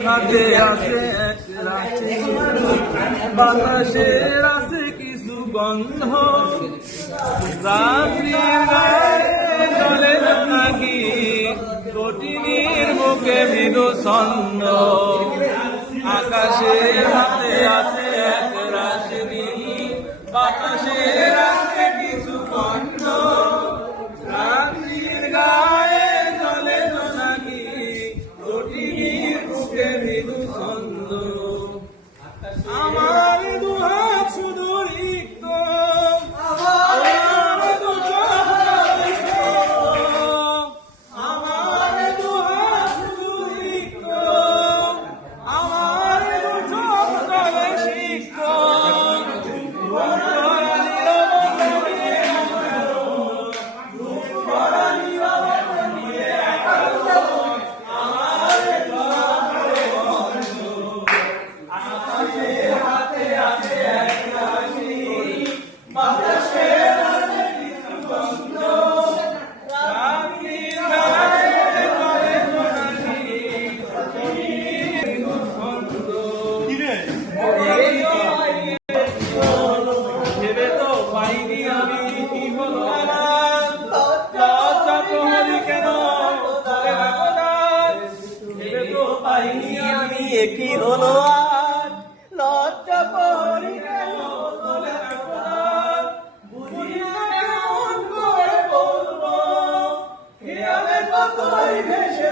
হাতে আছে এক রাশি বাতাসের আছে কিছু গন্ধ রাত্রির গায়ে জলে নাকি কঠিনের মুখে মৃদু ছন্দ আকাশের হাতে আছে এক রাশি বাতাসের আছে কিছু গন্ধ রাত্রির গায়ে জলে নাকি কঠিনের মুখে মৃদু ছন্দ আমার দুহাত শুধু রিক্ত আমার দু চোখ আমার দুহাত শুধু রিক্ত আমার দু চোখ তবে সিক্ত ভেবে তো পাইনি আমি কি হলো আমার লজ্জা প্রহরী কেন বলে রাখো না ভেবে তো পাইনি আমি কি হলো আর লজ্জা প্রহরী কেন বলে রাখো না বুঝি না কেমন করে বলবো খেয়ালে কতই ভেসে